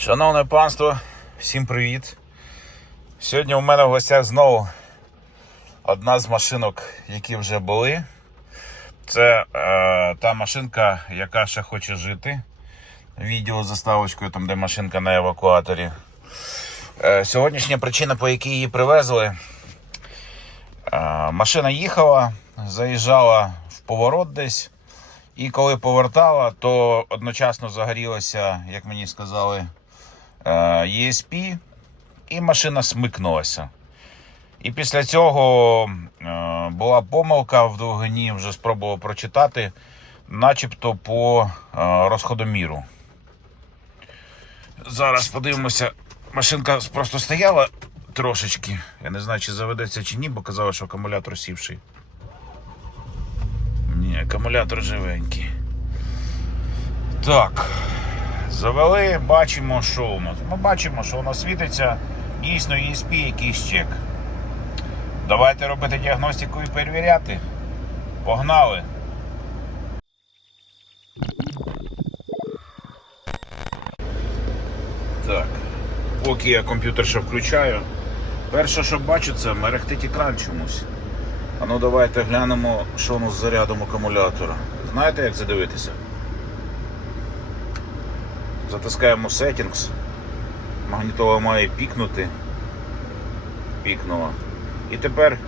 Шановне панство, всім привіт. Сьогодні у мене в гостях знову одна з машинок, які вже були. Це е, та машинка, яка ще хоче жити. Відео з заставочкою, там де машинка на евакуаторі. Е, сьогоднішня причина, по якій її привезли. Е, машина їхала, заїжджала в поворот десь. І коли повертала, то одночасно загорілося, як мені сказали, ESP, і машина смикнулася. І після цього е, була помилка в двигуні, вже спробував прочитати, начебто по е, розходоміру. Зараз подивимося, машинка просто стояла трошечки. Я не знаю, чи заведеться чи ні, бо казали, що акумулятор сівший. Ні, акумулятор живенький. Так. Завели, бачимо, що у нас. Ми бачимо, що воно світиться. Дійсно, ESP якийсь чек. Давайте робити діагностику і перевіряти. Погнали. Так. Поки я комп'ютер ще включаю. Перше, що бачу, це мерехтить екран чомусь. А ну давайте глянемо, що у нас з зарядом акумулятора. Знаєте, як задивитися? Затискаємо Settings. Магнітола має пікнути. Пікнула. І тепер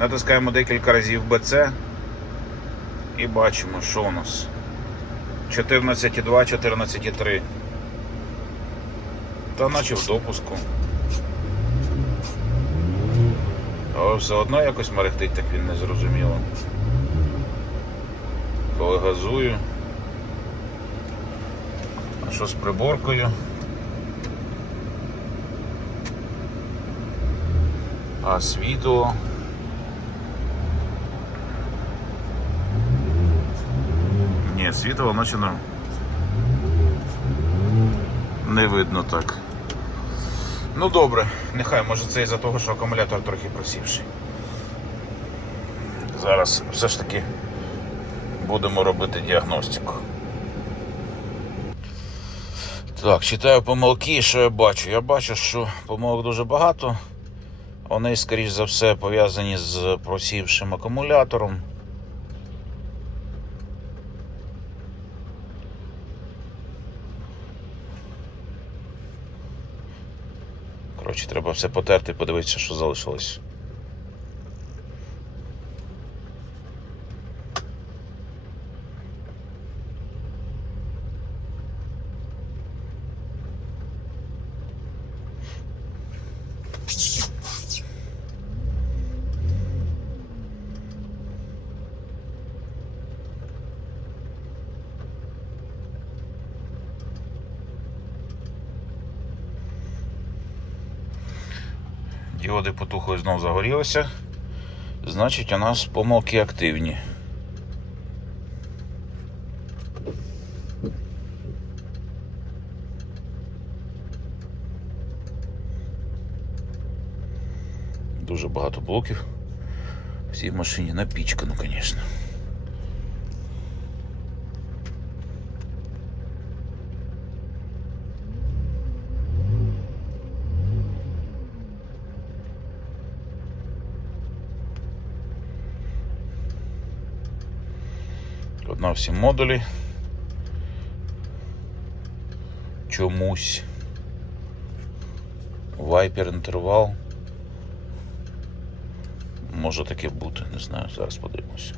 натискаємо декілька разів BC і бачимо, що у нас. 14,2, 14,3. Та наче в допуску. Але все одно якось мерехтить, так він не зрозуміло. Коли газую. Що з приборкою? А світло. Ні, світло наче не, не видно так. Ну добре, нехай, може це із-за того, що акумулятор трохи просівший. Зараз все ж таки будемо робити діагностику. Так, читаю помилки, що я бачу. Я бачу, що помилок дуже багато. Вони, скоріш за все, пов'язані з просівшим акумулятором. Коротше, треба все потерти і подивитися, що залишилось. Діоди потухли знов загорілися. Значить, у нас помилки активні. Дуже багато блоків. В машині напічкано, звісно. Одна всі модулі. Чомусь. Вайпер інтервал. Може таке бути, не знаю, зараз подивимося.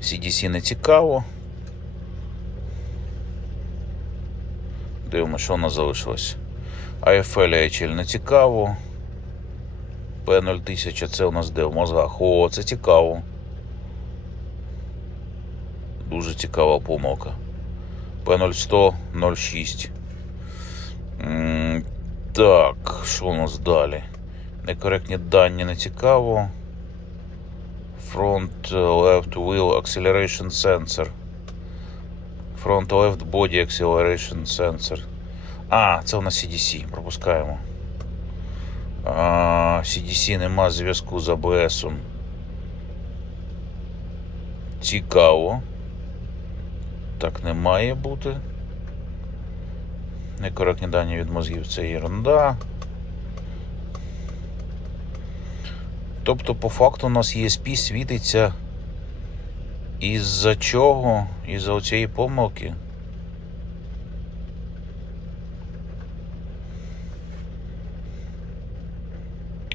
CDC не цікаво. Дивимося, що у нас залишилось. AFL HL не цікаво. P01000 це у нас де в мозгах. О, це цікаво. Дуже цікава помилка. P0100 06. Так, що у нас далі? Некоректні дані не цікаво. Front left wheel acceleration sensor. Front left body acceleration sensor. А, це у нас CDC, пропускаємо. А, CDC нема зв'язку з ABS. Цікаво. Так не має бути. Некоректні дані від мозгів це ерунда. Тобто, по факту у нас ESP світиться із-за чого? Із-за оцієї помилки.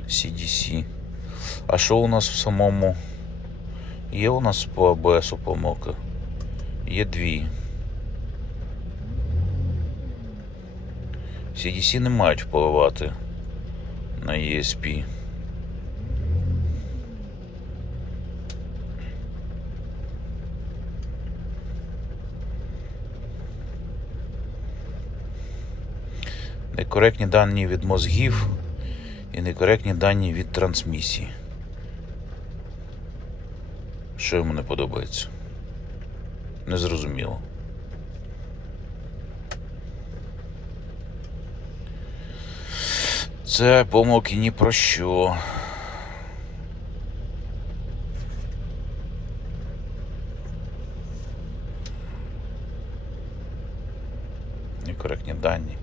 CDC. А що у нас в самому? Є у нас по АБСу помилка? Є дві. CDC не мають впливати на ESP. Некоректні дані від мозгів і некоректні дані від трансмісії. Що йому не подобається? Незрозуміло. Це помилки ні про що. Некоректні дані.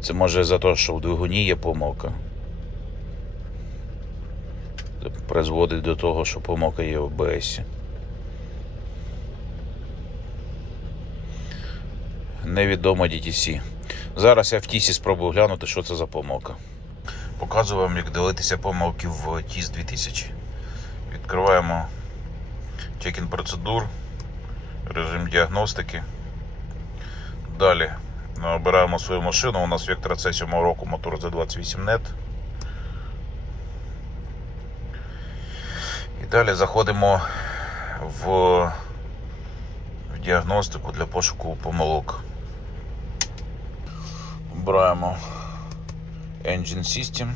Це може за те, що в двигуні є помилка. Це призводить до того, що помилка є в ОБС. Невідомо DTC. Зараз я в тісі спробую глянути, що це за помилка. Показую вам, як дивитися помилки в TIS 2000. Відкриваємо чекін процедур, режим діагностики. Далі обираємо свою машину. У нас Vectra C 7 року, мотор Z28 NET. І далі заходимо в, в діагностику для пошуку помилок. Обираємо Engine System.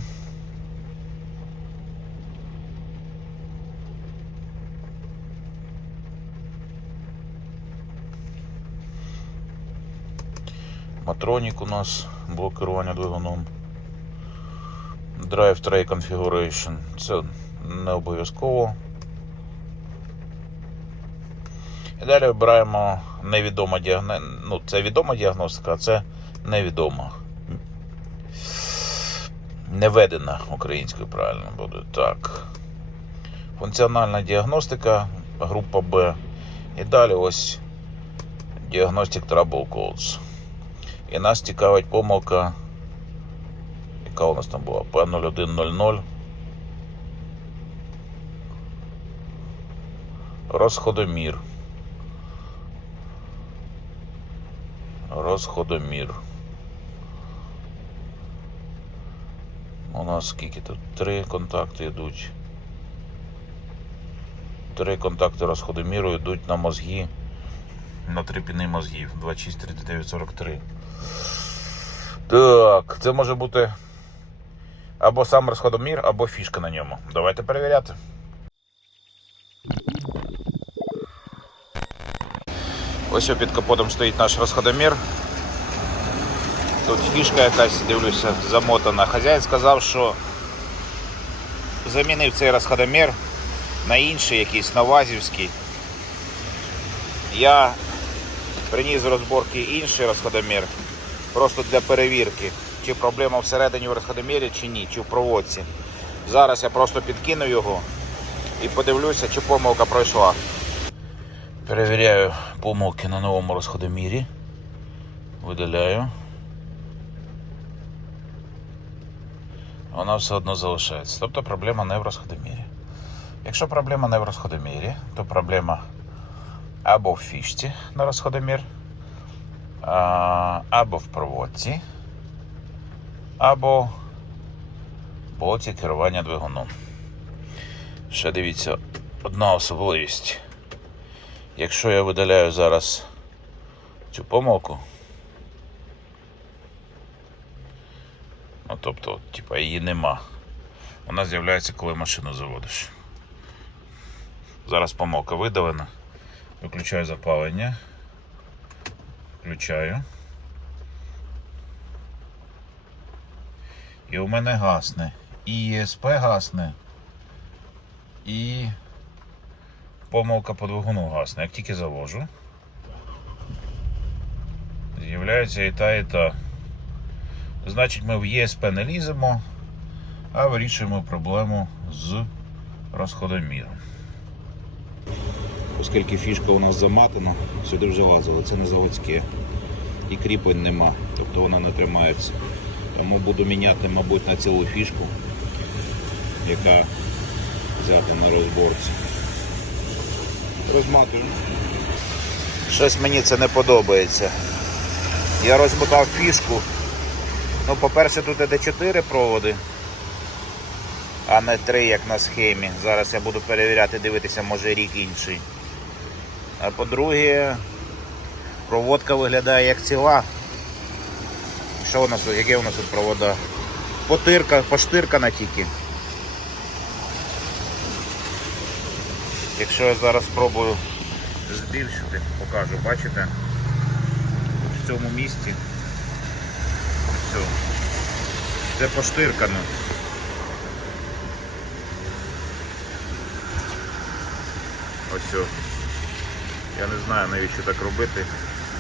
Матронік у нас блок керування двигуном. Drive Tray Configuration. Це не обов'язково. І далі обираємо невідома діагностика. Ну, це відома діагностика, а це невідома. Неведена українською правильно буде. Так. Функціональна діагностика, група Б. І далі ось Diagnostic Trouble Codes. І нас цікавить помилка. Яка у нас там була? P0100. Розходомір. Розходомір. У нас скільки тут? Три контакти йдуть. Три контакти розходоміру йдуть на мозги. На три піни мозгів. 26, 39, 43. Так, це може бути або сам розходомір, або фішка на ньому. Давайте перевіряти. Ось під капотом стоїть наш розходомір. Тут фішка якась, дивлюся, замотана. Хазяїн сказав, що замінив цей розходомір на інший якийсь, на вазівський. Я приніс розборки інший розходомір, просто для перевірки, чи проблема всередині в розходомірі, чи ні, чи в проводці. Зараз я просто підкину його і подивлюся, чи помилка пройшла. Перевіряю помилки на новому розходомірі. Видаляю. Вона все одно залишається. Тобто проблема не в розходомірі. Якщо проблема не в розходомірі, то проблема або в фішці на розходомір, або в проводці, або в блоці керування двигуном. Ще дивіться, одна особливість. Якщо я видаляю зараз цю помилку, ну тобто, типа її нема. Вона з'являється, коли машину заводиш. Зараз помилка видалена. Виключаю запалення. Включаю. І у мене гасне. І ЄСП гасне. І помилка по двигуну гасне. Як тільки завожу, з'являється і та, і та. Значить, ми в ЄСП не ліземо, а вирішуємо проблему з розходоміром. Оскільки фішка у нас заматана, сюди вже лазило, це не заводське. І кріпень нема, тобто вона не тримається. Тому буду міняти, мабуть, на цілу фішку, яка взята на розборці. Розматую. Щось мені це не подобається. Я розмотав фішку. Ну, по-перше, тут іде 4 проводи, а не 3, як на схемі. Зараз я буду перевіряти, дивитися, може рік інший. А по-друге, проводка виглядає як ціла. Що у нас тут? Яке у нас тут провода? Потирка, поштиркана тільки. Якщо я зараз спробую збільшити, покажу, бачите? В цьому місці. Все. Це поштиркано. Ось. Я не знаю навіщо так робити.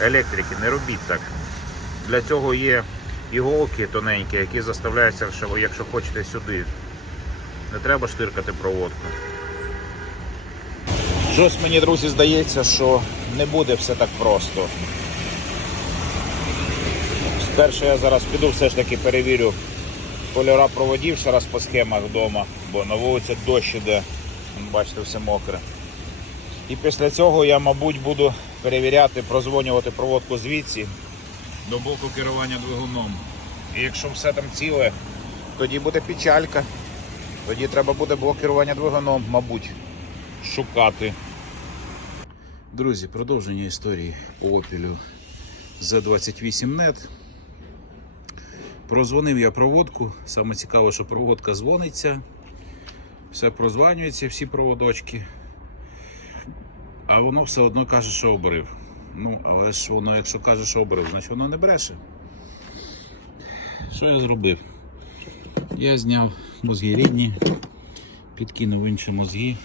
Електрики, не робіть так. Для цього є іголки тоненькі, які заставляються, що якщо хочете сюди. Не треба штиркати проводку. Щось мені, друзі, здається, що не буде все так просто. Спершу я зараз піду все ж таки перевірю кольора проводів ще раз по схемах вдома, бо на вулиці дощ іде. Бачите, все мокре. І після цього я, мабуть, буду перевіряти, прозвонювати проводку звідси до боку керування двигуном. І якщо все там ціле, тоді буде печалька. Тоді треба буде блок керування двигуном, мабуть, шукати. Друзі, продовження історії по Opel Z28 Net. Прозвонив я проводку. Саме цікаве, що проводка дзвониться. Все прозванюється, всі проводочки. А воно все одно каже, що обрив. Ну, але ж воно, якщо каже, що обрив, значить воно не бреше. Що я зробив? Я зняв мозги рідні, підкинув інші мозги.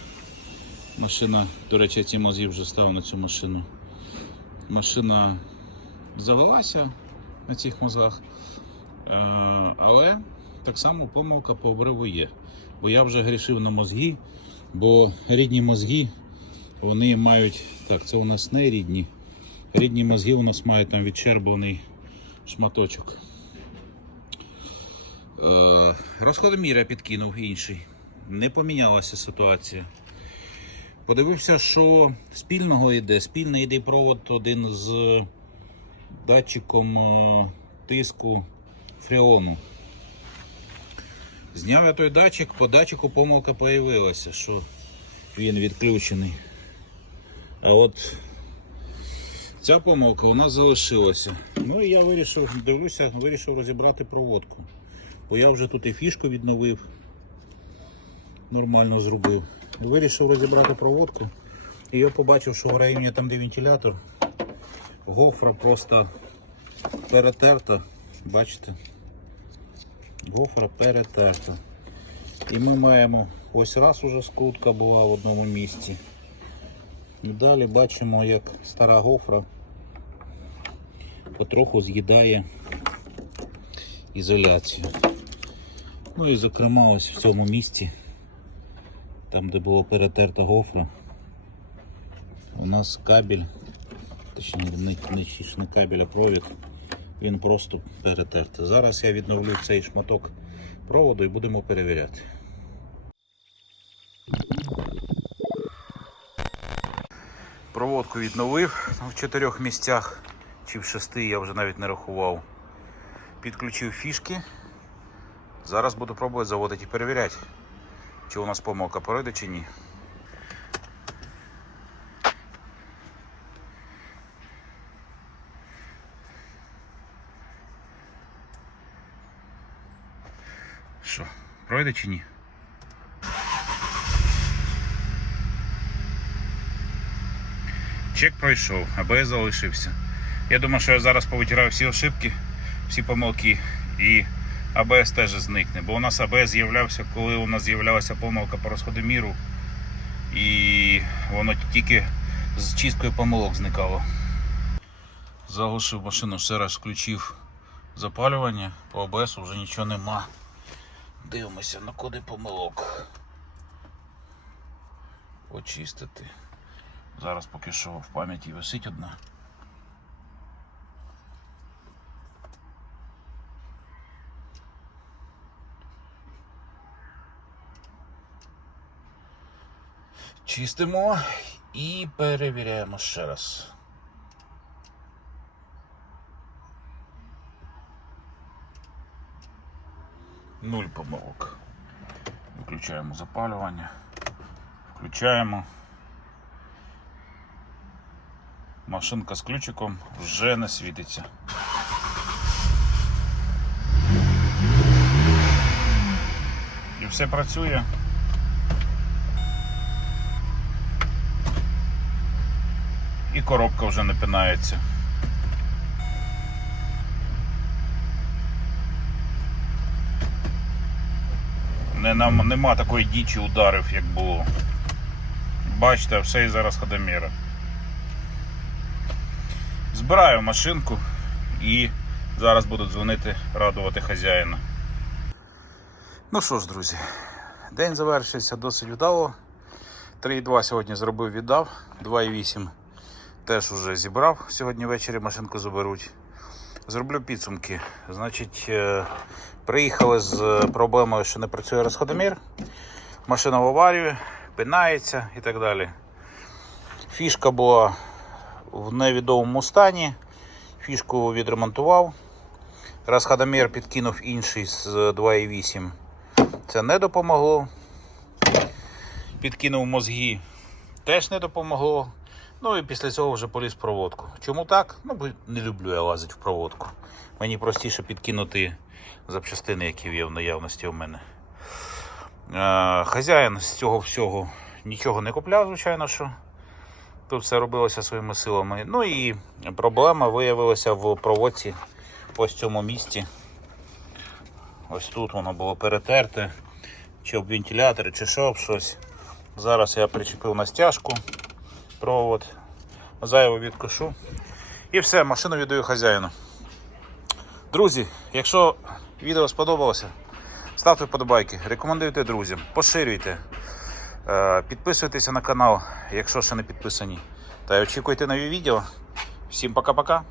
Машина, до речі, ці мозги вже став на цю машину. Машина завелася на цих мозгах. Е, Але так само помилка по обриву є. Бо я вже грішив на мозги, бо рідні мозги вони мають. Так, це у нас не рідні. Рідні мозги у нас мають там відчерблений шматочок. Е, Розходомір підкинув інший. Не помінялася ситуація. Подивився, що спільного йде. Спільний йде провод один з датчиком е, тиску фреону. Зняв я той датчик, по датчику помилка появилася, що він відключений. А от ця помилка нас залишилася. Ну і я вирішив, дивлюся, вирішив розібрати проводку. Бо я вже тут і фішку відновив, нормально зробив. Вирішив розібрати проводку. І я побачив, що в районі там, де вентилятор, гофра просто перетерта. Бачите? Гофра перетерта. І ми маємо ось раз уже скрутка була в одному місці. Далі бачимо, як стара гофра потроху з'їдає ізоляцію. Ну і зокрема ось в цьому місці, там де було перетерта гофра, у нас кабель, точніше не, не, не кабель, а провід, він просто перетертий. Зараз я відновлю цей шматок проводу і будемо перевіряти. Проводку відновив в чотирьох місцях чи в шести, я вже навіть не рахував. Підключив фішки. Зараз буду пробувати заводити і перевіряти, чи у нас помилка пройде чи ні. Що, пройде чи ні? Чек пройшов, АБС залишився. Я думаю, що я зараз повитираю всі ошибки, всі помилки і АБС теж зникне. Бо у нас АБС з'являвся, коли у нас з'являлася помилка по розходоміру. І воно тільки з чисткою помилок зникало. Заглушив машину, ще раз включив запалювання, по ОБС вже нічого нема. Дивимося, на куди помилок. Очистити. Зараз поки що в пам'яті висить одна. Чистимо і перевіряємо ще раз. Нуль помилок. Виключаємо запалювання. Включаємо. Машинка з ключиком вже не світиться. І все працює. І коробка вже не пинається. Не, нам, нема такої дічі ударів, як було. Бачите, все і зараз ходоміра. Збираю машинку і зараз буду дзвонити, радувати хазяїна. Ну що ж, друзі, день завершився досить вдало. 3,2 сьогодні зробив, віддав, 2,8 теж уже зібрав. Сьогодні ввечері машинку заберуть. Зроблю підсумки. Значить, е, приїхали з проблемою, що не працює розходомір. Машина в аварію, пинається і так далі. Фішка була в невідомому стані. Фішку відремонтував. Розходомір підкинув інший з 2,8. Це не допомогло. Підкинув мозги, теж не допомогло. Ну і після цього вже поліз в проводку. Чому так? Ну, бо не люблю я лазити в проводку. Мені простіше підкинути запчастини, які є в наявності у мене. Е, хазяїн з цього всього нічого не купляв, звичайно, що. Тут все робилося своїми силами. Ну і проблема виявилася в проводці ось в цьому місці. Ось тут воно було перетерте, чи об вентилятор, чи що щось. Зараз я причепив на стяжку провод, зайву відкошу. І все, машину віддаю хазяїну. Друзі, якщо відео сподобалося, ставте вподобайки, рекомендуйте друзям, поширюйте, е, підписуйтеся на канал, якщо ще не підписані. Та й очікуйте нові відео. Всім пока-пока.